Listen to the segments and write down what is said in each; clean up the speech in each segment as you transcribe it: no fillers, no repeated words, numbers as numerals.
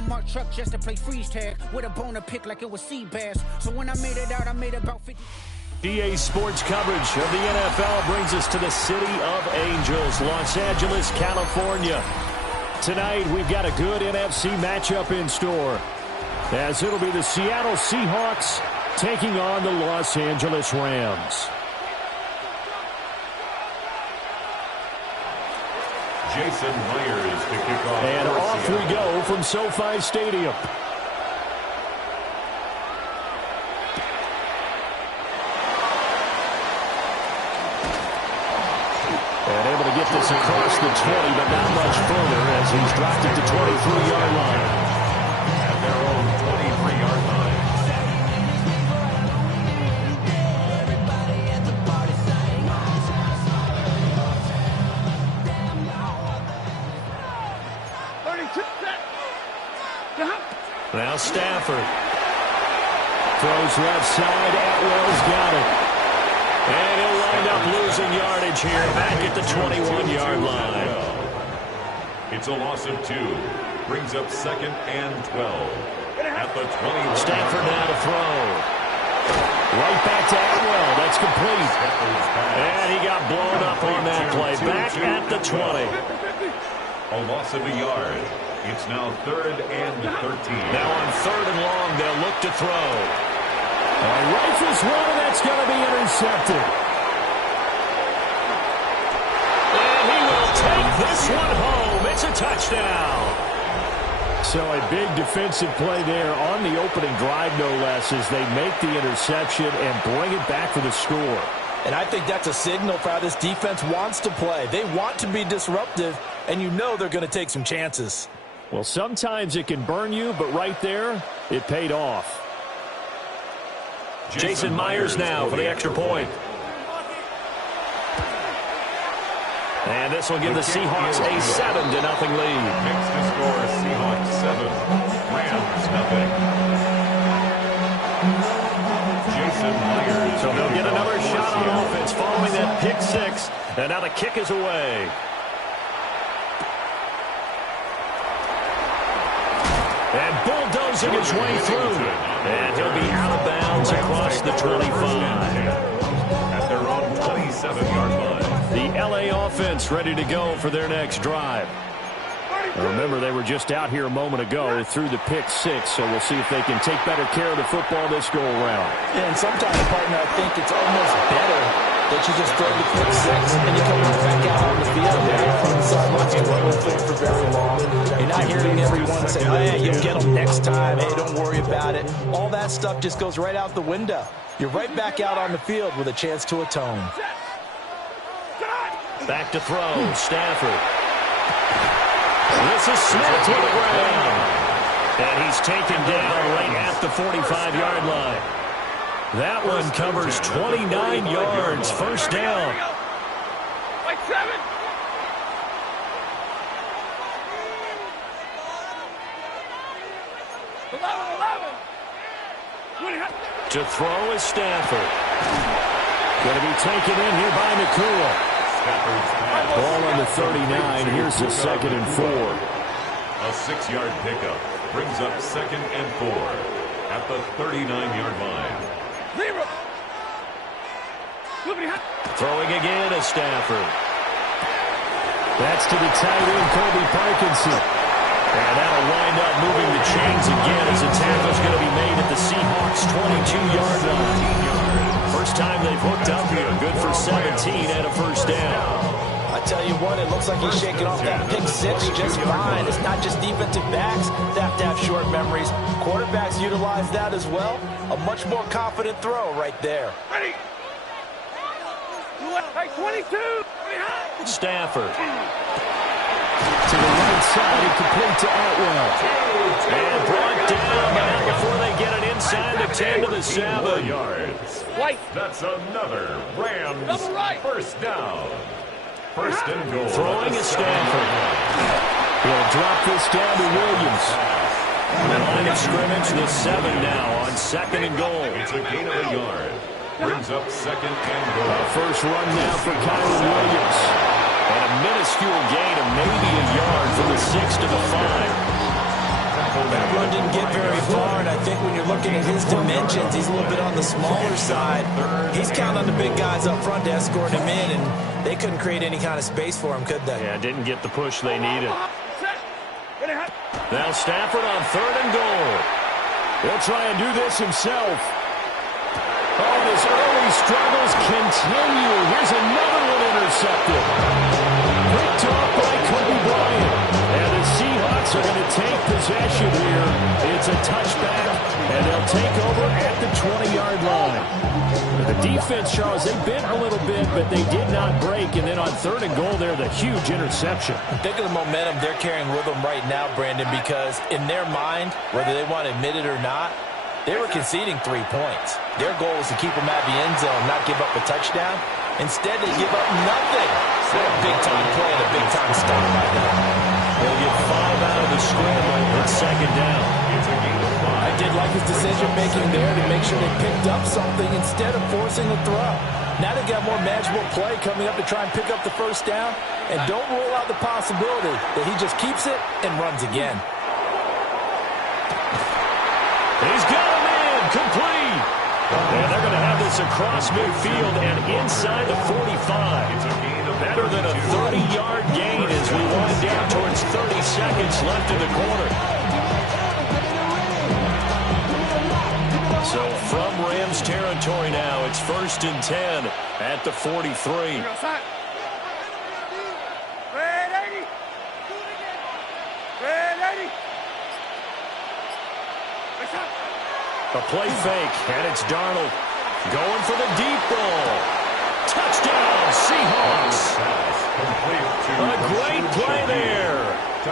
unmarked truck just to play freeze tag with a boner pick like it was sea bass. So when I made it out, I made about 50. EA Sports coverage of the NFL brings us to the City of Angels, Los Angeles, California. Tonight, we've got a good NFC matchup in store, as it'll be the Seattle Seahawks taking on the Los Angeles Rams. Jason Myers to kick off. And off we go from SoFi Stadium. And able to get this across the 20, but not much further as he's dropped it to 23-yard line. At their own 23-yard line. Now Stafford throws left side. Atwell's got it. And he'll wind up losing yardage here back at the 21-yard line. It's a loss of 2. Brings up 2nd and 12. At the 21. Stafford now to throw. Right back to Atwell. That's complete. And he got blown up on that play. Back at the 20. A loss of a yard. It's now 3rd and 13. Now on 3rd and long, they'll look to throw. Rifles one, and that's going to be intercepted. And he will take this one home. It's a touchdown. So a big defensive play there on the opening drive, no less, as they make the interception and bring it back for the score. And I think that's a signal for how this defense wants to play. They want to be disruptive, and you know they're going to take some chances. Well, sometimes it can burn you, but right there, it paid off. Jason Myers now for the extra point. And this will give the Seahawks a 7-0 lead. Makes the score Seahawks 7, Rams nothing. Jason Myers. So they'll get another shot on offense following that pick 6. And now the kick is away. And bulldozing his way through. And he'll be out of bounds across the 25. At their own 27-yard line. The LA offense ready to go for their next drive. Remember, they were just out here a moment ago through the pick 6, so we'll see if they can take better care of the football this go-around. Yeah, and sometimes, partner, I think it's almost better that you just throw the pick 6 and you come right back out on the field. You're not from the sidelines to run with it for very long. You're not hearing everyone say, hey, you'll get them next time. Hey, don't worry about it. All that stuff just goes right out the window. You're right back out on the field with a chance to atone. Back to throw, Stafford. This is Smith to the ground. And he's taken down right at the 45-yard line. That one covers 29 yards, first down. To throw is Stafford. Going to be taken in here by Nakua. Ball on the 39. Here's the 2nd and 4. A 6-yard pickup brings up 2nd and 4 at the 39-yard line. Throwing again is Stafford. That's to the tight end, Colby Parkinson. And that'll wind up moving the chains again as the tackle's going to be made at the Seahawks' 22-yard line. First time they've hooked up here. Good for 17 and a first down. I tell you what, it looks like he's shaking off that pick 6 just fine. It's not just defensive backs that have to have short memories. Quarterbacks utilize that as well. A much more confident throw right there. Ready. 22. Stafford. To the right side and complete to Atwell. And brought down now before they get it inside the 10 to the 7 yards. That's another Rams first down. First and goal. Throwing is Stafford. He'll drop this down to Williams. The line of scrimmage, the 7 now on 2nd and goal. It's a gain of a yard. Brings up 2nd and goal. First run now for Kyron Williams. And a minuscule gain of maybe a yard from the 6 to the 5. run didn't get very far, and I think when you're looking at his dimensions, he's a little bit on the smaller side. He's counting on the big guys up front to escort him in, and they couldn't create any kind of space for him, could they? Yeah, didn't get the push they needed. Now Stafford on 3rd and goal. He'll try and do this himself. Oh, and his early struggles continue. Here's another one intercepted. Picked off by Kobe Bryant. And the Seahawks are going to take possession here. It's a touchback, and they'll take over at the 20-yard line. The defense, Charles, they bent a little bit, but they did not break. And then on 3rd and goal there, the huge interception. Think of the momentum they're carrying with them right now, Brandon, because in their mind, whether they want to admit it or not, they were conceding 3 points. Their goal was to keep them at the end zone, not give up a touchdown. Instead, they give up nothing. What a big-time play and a big-time stop right now. They'll get 5 out of the scramble. It's 2nd down. I did like his decision-making there to make sure they picked up something instead of forcing a throw. Now they've got more manageable play coming up to try and pick up the 1st down. And don't rule out the possibility that he just keeps it and runs again. He's got him in, complete. And they're going to have this across midfield and inside the 45. Better than a 30-yard gain as we wind down towards 30 seconds left in the quarter. So from Rams territory now, it's 1st and 10 at the 43. A play fake, and it's Darnold going for the deep ball. Touchdown, Seahawks. A great play there.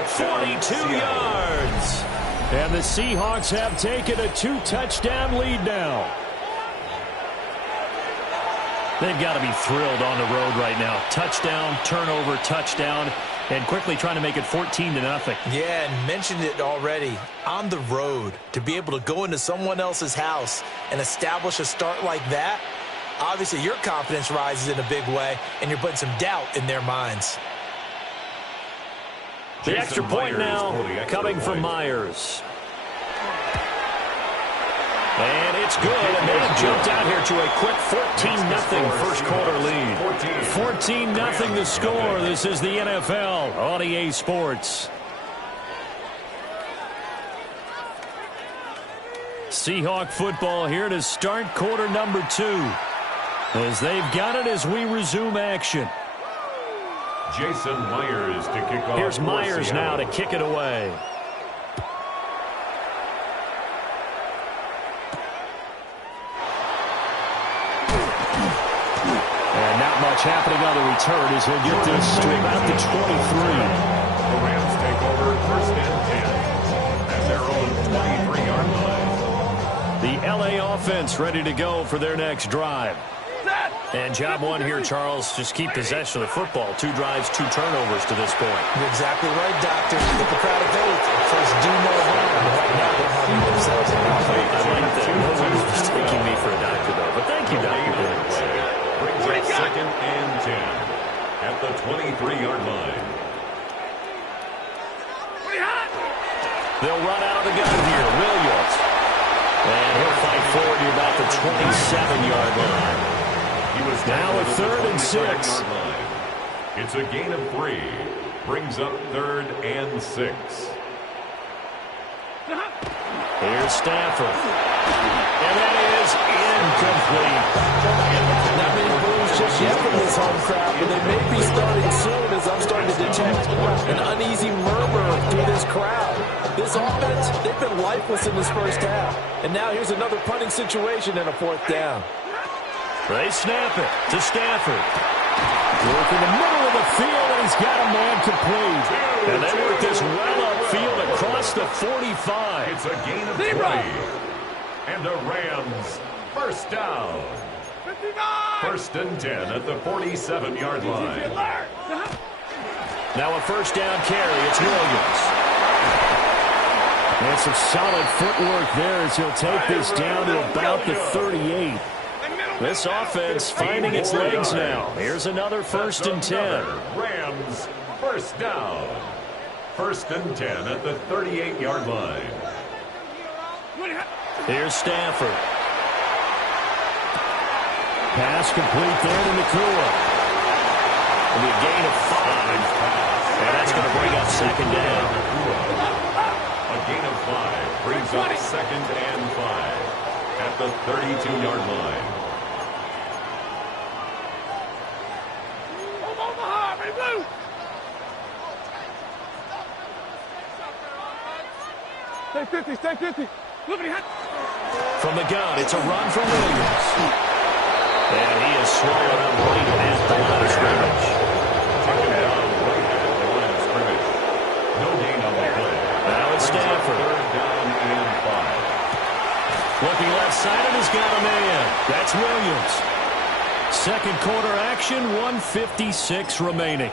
42 yards. And the Seahawks have taken a 2-touchdown lead now. They've got to be thrilled on the road right now. Touchdown, turnover, touchdown, and quickly trying to make it 14-0. Yeah, and mentioned it already. On the road, to be able to go into someone else's house and establish a start like that, obviously your confidence rises in a big way, and you're putting some doubt in their minds. The extra point now coming from Myers. And it's good, and they have jumped out here to a quick 14-0 first quarter lead. 14-0 the score. This is the NFL on EA Sports. Seahawk football here to start quarter number 2. As they've got it as we resume action. Jason Myers to kick off. Here's Myers now to kick it away. And not much happening on the return as he'll get this to about the 23. The Rams take over 1st and 10 at their own 23-yard line. The LA offense ready to go for their next drive. And job one here, Charles, just keep possession of the football. 2 drives, 2 turnovers to this point. You're exactly right, Doctor. Hippocratic oath. First, do no harm. Right now, they're harming themselves. I like that. Nobody's mistaking me for a doctor, though. But thank you, Dr. Dillon. Brings up 2nd and 10 at the 23-yard line. They'll run out of the gun here. Williams. And he'll fight forward to about the 27-yard line. Now a 3rd and 6. It's a gain of 3. Brings up 3rd and 6. Here's Stafford. And that is incomplete. Not many balls just yet from this home crowd, but they may be starting soon as I'm starting to detect an uneasy murmur through this crowd. This offense, they've been lifeless in this first half. And now here's another punting situation and a 4th down. They snap it to Stafford. Work in the middle of the field, and he's got a man complete. And they work this well upfield across the 45. It's a gain of 3. And the Rams, 1st down. 1st and 10 at the 47-yard line. Now a 1st down carry. It's Williams. And some solid footwork there as he'll take this down to about the 38. This offense finding its legs now. Here's another 1st and 10. Rams, 1st down. 1st and 10 at the 38-yard line. Here's Stafford. Pass complete there to Nakua. It'll be a gain of 5. And that's going to bring up second down. A gain of 5 brings up second and 5 at the 32-yard line. Stay 50, stay 50. From the gun, it's a run for Williams. And he is swallowed up right at the line of scrimmage. Taken down right at the line of scrimmage. No gain on the play. Now it's Stafford. Third down and 5. Looking left-sided, has got a man. That's Williams. Second quarter action, 1:56 remaining.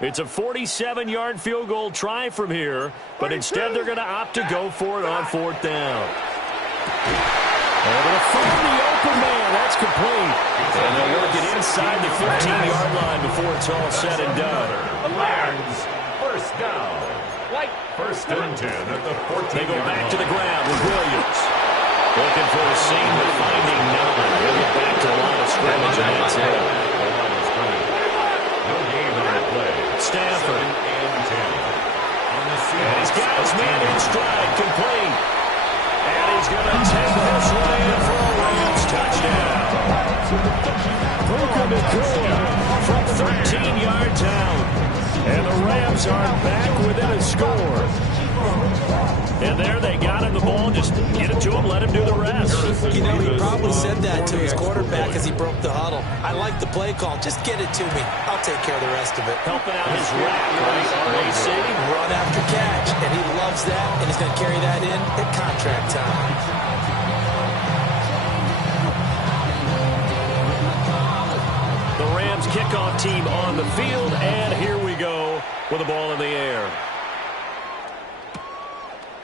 It's a 47-yard field goal try from here, but instead they're going to opt to go for it on fourth down. Able to find the open man. That's complete. And they'll work it inside the 15-yard line before it's all said and done. Lions, first down. First and 10 at the 14. They go back to the ground with Williams. Looking for a seam, but finding none. He'll get back to the line of scrimmage, and that's it. No gain on the play. Stafford. And 10. And he's got his man in stride, complete. And he's going to take this one in for a Rams touchdown. Puka Nakua from 13 yards out. And the Rams are back within a score. And there they got him the ball. Just get it to him, let him do the rest. You know, he probably said that to his quarterback as he broke the huddle. I like the play call. Just get it to me. I'll take care of the rest of it. Helping out his rack, right? RAC. Run after catch. And he loves that. And he's going to carry that in at contract time. The Rams kickoff team on the field, and here we go with the ball in the air.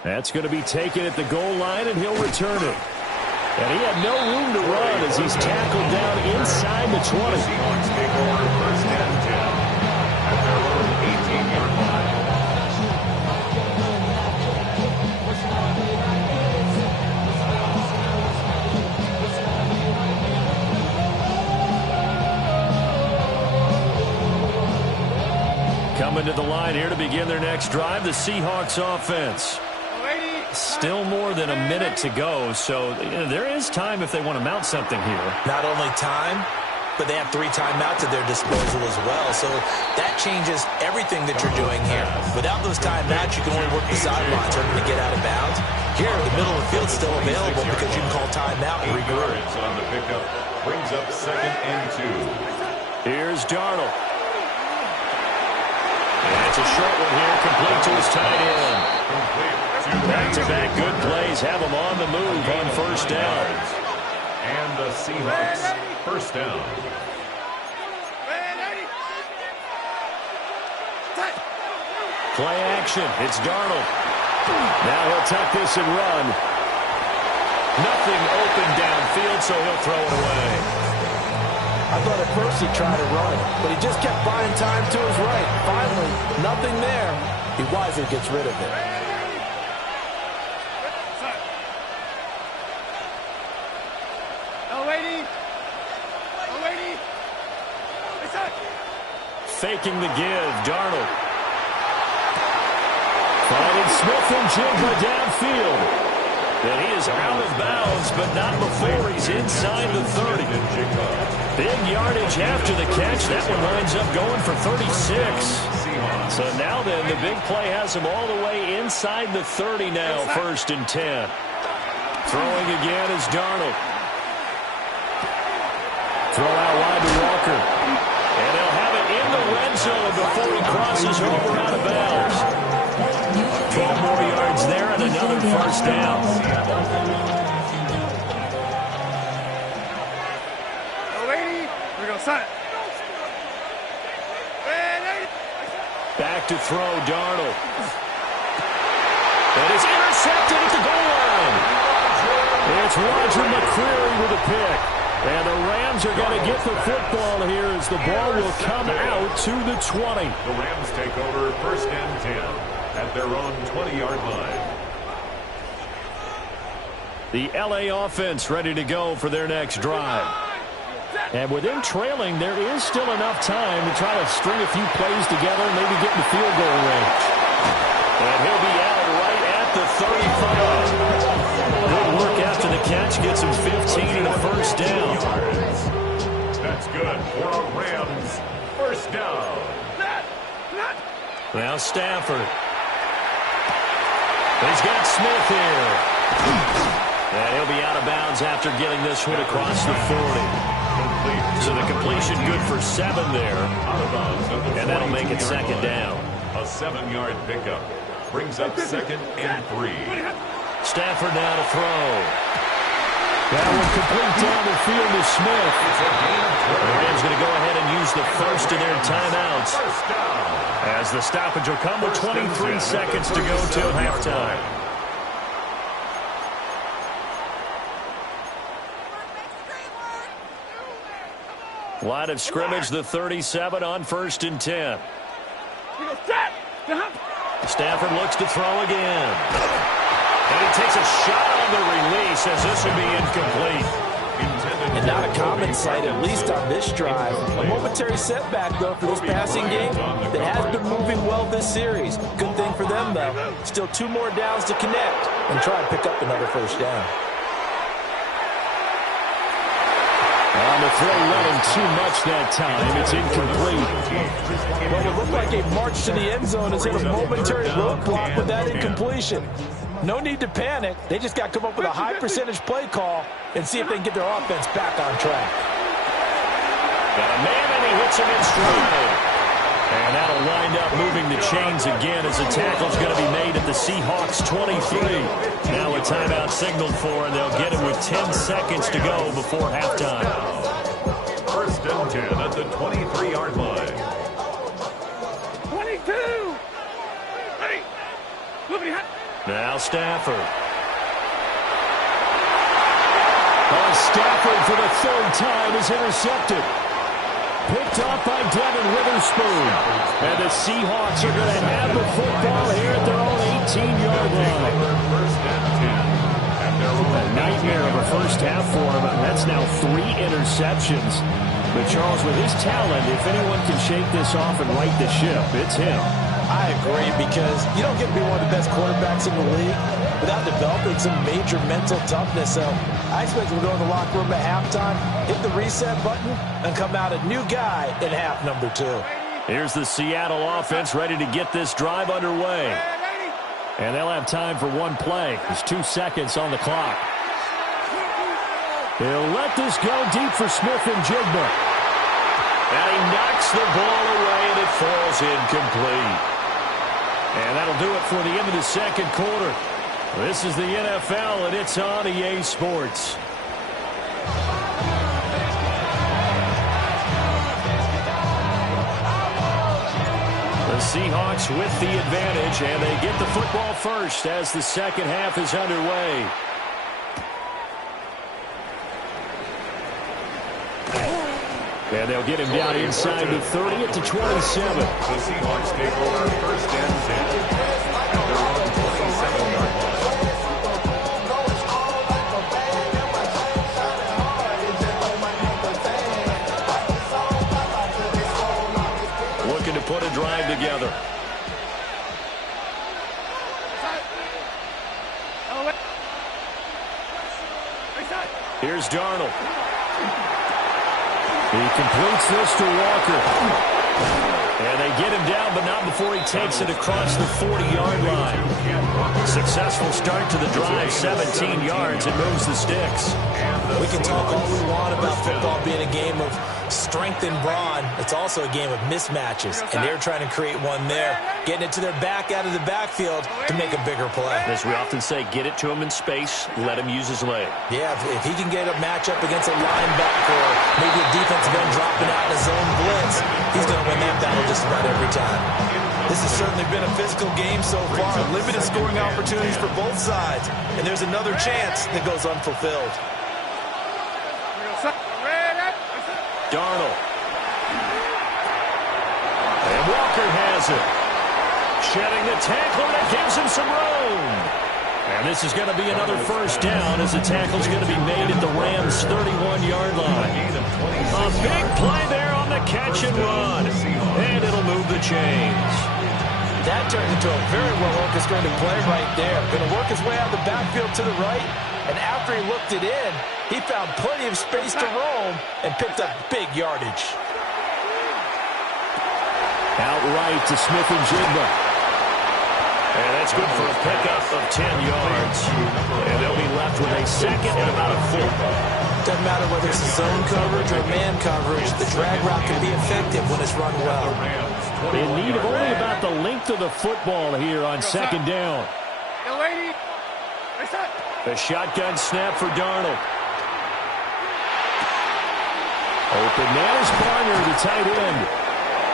That's going to be taken at the goal line, and he'll return it. And he had no room to run as he's tackled down inside the 20. Seahawks take over first and 10 at their own 18-yard line. Coming to the line here to begin their next drive, the Seahawks offense. Still more than a minute to go, so there is time if they want to mount something here. Not only time, but they have 3 timeouts at their disposal as well. So that changes everything that you're doing here. Without those timeouts, you can only work the sidelines hoping to get out of bounds. Here, the middle of the field's still available because you can call timeout and regroup. On the pickup brings up second and 2. Here's Darnold. That's a short one here, complete to his tight end. Back-to-back good plays have him on the move on first down. And the Seahawks first down. Play action. It's Darnold. Now he'll tuck this and run. Nothing open downfield, so he'll throw it away. I thought at first he'd try to run, but he just kept buying time to his right. Finally, nothing there. He wisely gets rid of it. Faking the give, Darnold. Finding Smith and Jigba downfield. And he is out of bounds, but not before he's inside the 30. Big yardage after the catch. That one lines up going for 36. So now then, the big play has him all the way inside the 30 now, first and 10. Throwing again is Darnold. Throw out wide to Walker. And they'll have it in the red zone before he crosses over out of bounds. 12 more yards there and another first down. Back to throw, Darnold. And it's intercepted at the goal line. It's Roger McCreary with a pick. And the Rams are going to get the football here as the ball will come out to the 20. The Rams take over 1st and 10 at their own 20-yard line. The LA offense ready to go for their next drive. And with them trailing, there is still enough time to try to string a few plays together and maybe get in the field goal range. And he'll be out right at the 35. Good work after the catch. Gets him 15 and a first down. That's good for a Rams 1st down. Now Stafford. He's got Smith here. And he'll be out of bounds after getting this one across the 40. So the completion good for 7 there. And that'll make it 2nd down. A 7-yard pickup brings up 2nd and 3. Stafford now to throw. That one complete down the field to Smith. The Rams going to go ahead and use the first of their timeouts. As the stoppage will come with 23 seconds to go till halftime. Line of scrimmage, the 37 on 1st and 10. Stafford looks to throw again. And he takes a shot on the release as this will be incomplete. And not a common sight, at least on this drive. A momentary setback, though, for this passing game that has been moving well this series. Good thing for them, though. Still 2 more downs to connect and try and pick up another first down. On the throw, running too much that time. It's incomplete. Well, it looked like a march to the end zone has hit a momentary roadblock with that incompletion. No need to panic. They just got to come up with a high percentage play call and see if they can get their offense back on track. Got a man, and he hits him in stride. And that'll wind up moving the chains again as the tackle's going to be made at the Seahawks 23. Now a timeout signaled for, and they'll get it with 10 seconds to go before halftime. 1st and 10 at the 23-yard line. 22. Ready. Now Stafford. Stafford for the 3rd time is intercepted. Picked off by Devin Witherspoon. And the Seahawks are going to have the football here at their own 18-yard line. A nightmare of a first half for him. That's now 3 interceptions. But Charles, with his talent, if anyone can shake this off and right the ship, it's him. I agree, because you don't get to be one of the best quarterbacks in the league without developing some major mental toughness. So I expect we'll go in the locker room at halftime, hit the reset button, and come out a new guy in half number 2. Here's the Seattle offense ready to get this drive underway. And they'll have time for 1 play. There's 2 seconds on the clock. They'll let this go deep for Smith and Jigba. And he knocks the ball away, and it falls incomplete. And that'll do it for the end of the 2nd quarter. This is the NFL, and it's on EA Sports. The Seahawks with the advantage, and they get the football first as the 2nd half is underway. And they'll get him down inside the 30 at the 27. The Seahawks take over 1st and 10 at their own 27-yard line. Looking to put a drive together. Here's Darnold. He completes this to Walker. And they get him down, but not before he takes it across the 40-yard line. Successful start to the drive, 17 yards, and moves the sticks. We can talk all we want about football being a game of strength and brawn. It's also a game of mismatches, and they're trying to create one there, getting it to their back out of the backfield to make a bigger play. As we often say, get it to him in space, let him use his leg. Yeah, if he can get a matchup against a linebacker or maybe a defensive end dropping out in a zone blitz, he's going to win that battle just about every time. This has certainly been a physical game so far. Limited scoring opportunities for both sides, and there's another chance that goes unfulfilled. Darnold. And Walker has it. Shedding the tackle, that gives him some room. And this is going to be another first down as the tackle's going to be made at the Rams' 31-yard line. A big play there on the catch and run. And it'll move the chains. That turned into a very well-orchestrated play right there. Going to work his way out of the backfield to the right. And after he looked it in, he found plenty of space to roam and picked up big yardage. Outright to Smith-Njigba. And that's good for a pickup of 10 yards. And they'll be left with a second and about a foot. Doesn't matter whether it's zone coverage or man coverage, the drag route can be effective when it's run well. In need of only about the length of the football here on second down. A shotgun snap for Darnold. Open man is Barner, the tight end.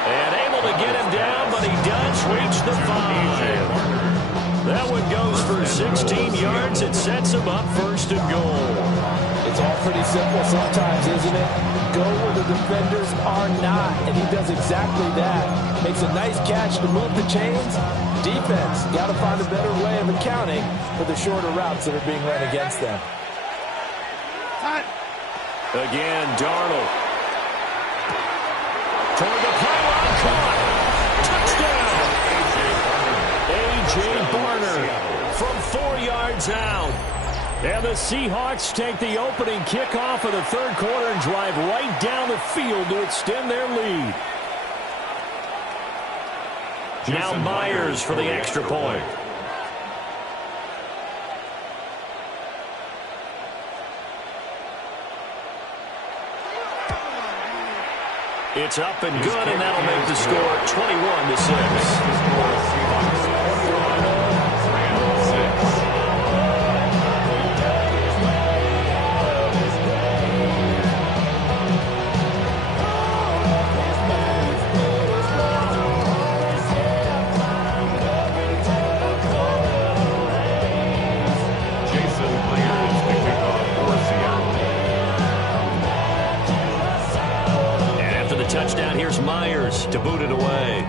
And able to get him down, but he does reach the 5. That one goes for 16 yards. It sets him up first and goal. It's all pretty simple sometimes, isn't it? Go where the defenders are not, and he does exactly that. Makes a nice catch to move the chains. Defense, got to find a better way of accounting for the shorter routes that are being run against them. Again, Darnold. Toward the pylon, caught. Touchdown. A.J. Barner from 4 yards out. And the Seahawks take the opening kickoff of the third quarter and drive right down the field to extend their lead. Now Myers for the extra point. It's up and good, and that'll make the score 21-6. Touchdown, here's Myers to boot it away.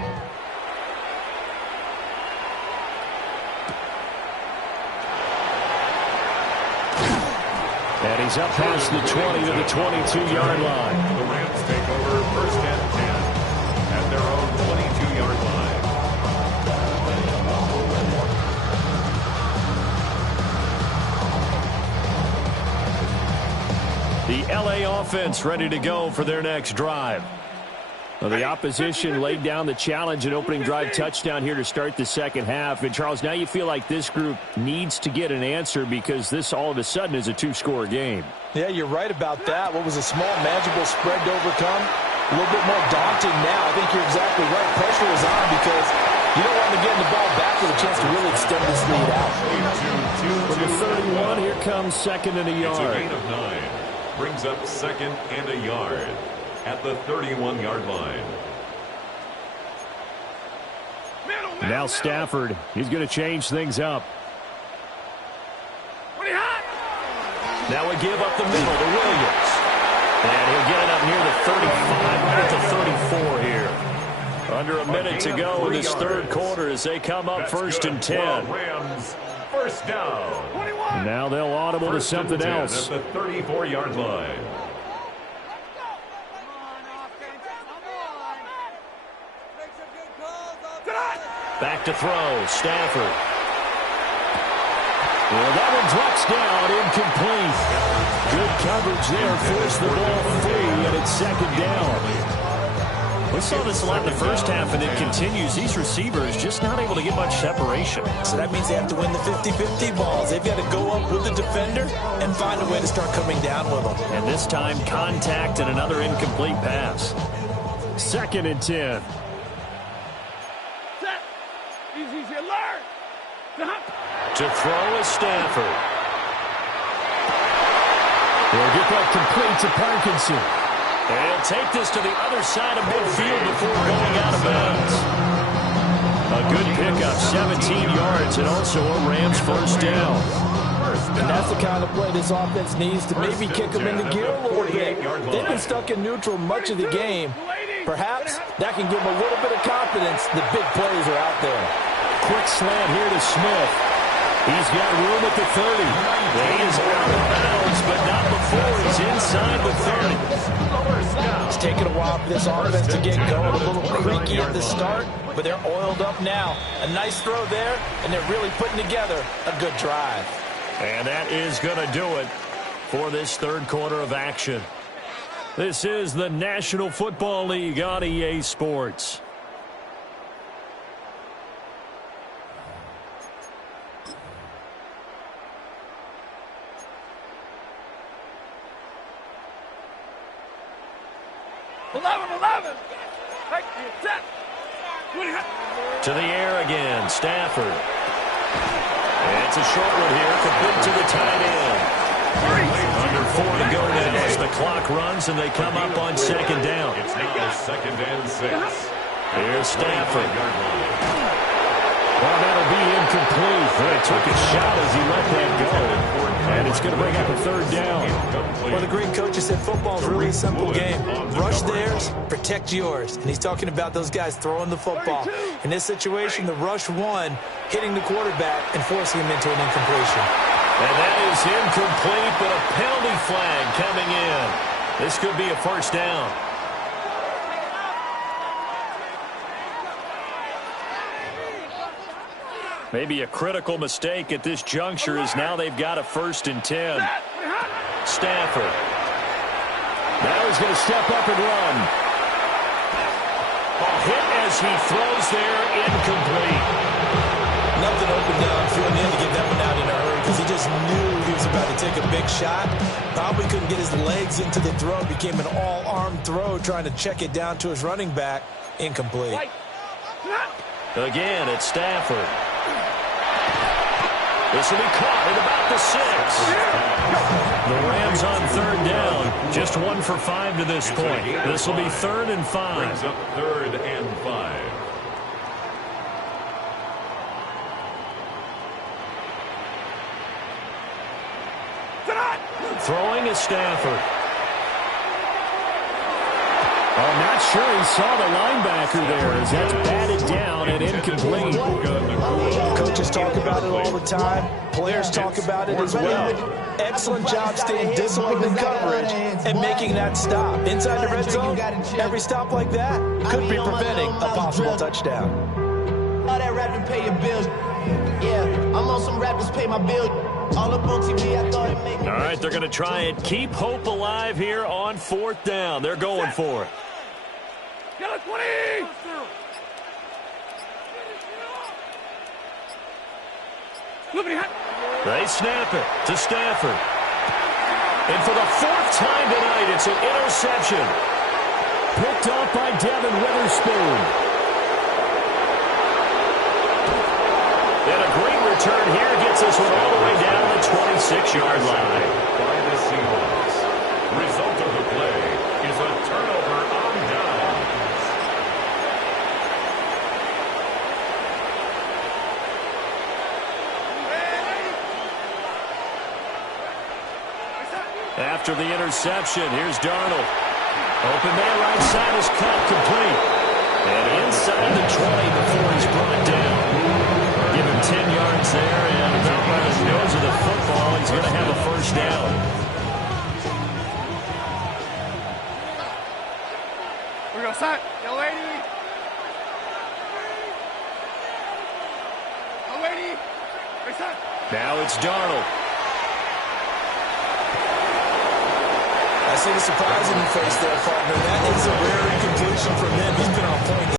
And he's up past the 20 to the 22-yard line. The Rams take over first and 10 at their own 22-yard line. The L.A. offense ready to go for their next drive. Well, the opposition laid down the challenge and opening drive touchdown here to start the second half. And, Charles, now you feel like this group needs to get an answer because this all of a sudden is a two-score game. Yeah, you're right about that. What was a small, manageable spread to overcome, a little bit more daunting now. I think you're exactly right. Pressure is on because you don't want to get the ball back with a chance to really extend this lead out. From the 31, here comes second and a yard. It's a gain of 9. Brings up second and a yard at the 31-yard line. Now Stafford, he's going to change things up. Now we give up the middle to Williams. And he'll get it up near the 35, right at the 34 here. Under a minute to go in this third quarter as they come up first and 10. Rams, first down. Now they'll audible to something else. At the 34-yard line. Back to throw, Stafford. Well, that one drops down, incomplete. Good coverage there, forced the ball free, and it's second down. We saw this a lot in the first half, and it continues. These receivers just not able to get much separation. So that means they have to win the 50-50 balls. They've got to go up with the defender and find a way to start coming down with them. And this time, contact and another incomplete pass. Second and 10. To throw is Stafford. They'll get that complete to Parkinson. And take this to the other side of midfield before going out of bounds. A good pickup, 17 yards, and also a Rams first down. First And that's the kind of play this offense needs to maybe kick them into gear a little bit. They've been stuck in neutral much of the game. Perhaps that can give them a little bit of confidence that big plays are out there. Quick slant here to Smith. He's got room at the 30. He is out of bounds, but not before he's inside the 30. It's taken a while for this offense to get going. A little creaky at the start, but they're oiled up now. A nice throw there, and they're really putting together a good drive. And that is going to do it for this third quarter of action. This is the National Football League on EA Sports. To the air again, Stafford. And it's a short one here, complete to the tight end. Under 4 to go now as the clock runs and they come up on second down. It's now 2nd and 6. Here's Stafford. Well, that'll be incomplete. He took a shot as he let that go. And it's going to bring up a third down. Well, the great coach said football is really a simple game. Rush theirs, protect yours. And he's talking about those guys throwing the football. In this situation, the rush one, hitting the quarterback and forcing him into an incompletion. And that is incomplete, but a penalty flag coming in. This could be a first down. Maybe a critical mistake at this juncture is now they've got a 1st and 10. Stafford. Now he's going to step up and run. A hit as he throws there, incomplete. Nothing open downfield. He had to get that one out in a hurry because he just knew he was about to take a big shot. Probably couldn't get his legs into the throw. Became an all-arm throw trying to check it down to his running back. Incomplete. Again, it's Stafford. This will be caught at about the 6. The Rams on 3rd down. Just 1 for 5 to this point. This will be 3rd and 5. Brings up 3rd and 5. Throwing is Stafford. I'm not sure he saw the linebacker there as that's batted down and incomplete. Coaches talk about it all the time. Players talk about it as well. Excellent job staying disciplined in coverage and making that stop. Inside the red zone, every stop like that could be preventing a possible touchdown. All that rapping pay your bills. Yeah, I'm on some rappers pay my bills. All up on TV, I thought it made me. All right, they're going to try and keep hope alive here on 4th down. They're going for it. They snap it to Stafford. And for the 4th time tonight, it's an interception. Picked up by Devin Witherspoon. And a great return here gets us one all the way down the 26-yard line. By the Seahawks. Result of the play is a turnover on downs. After the interception, here's Darnold. Open man right side is caught complete. And inside the 20 before he's brought down. Give him 10 yards there, and about by his nose of the football, he's going to have a first down. We're going to start. Yo, lady. Yo, lady. Now it's Darnold. I see the surprise in your face there, partner. That is a rare incompletion from him. He's been on point.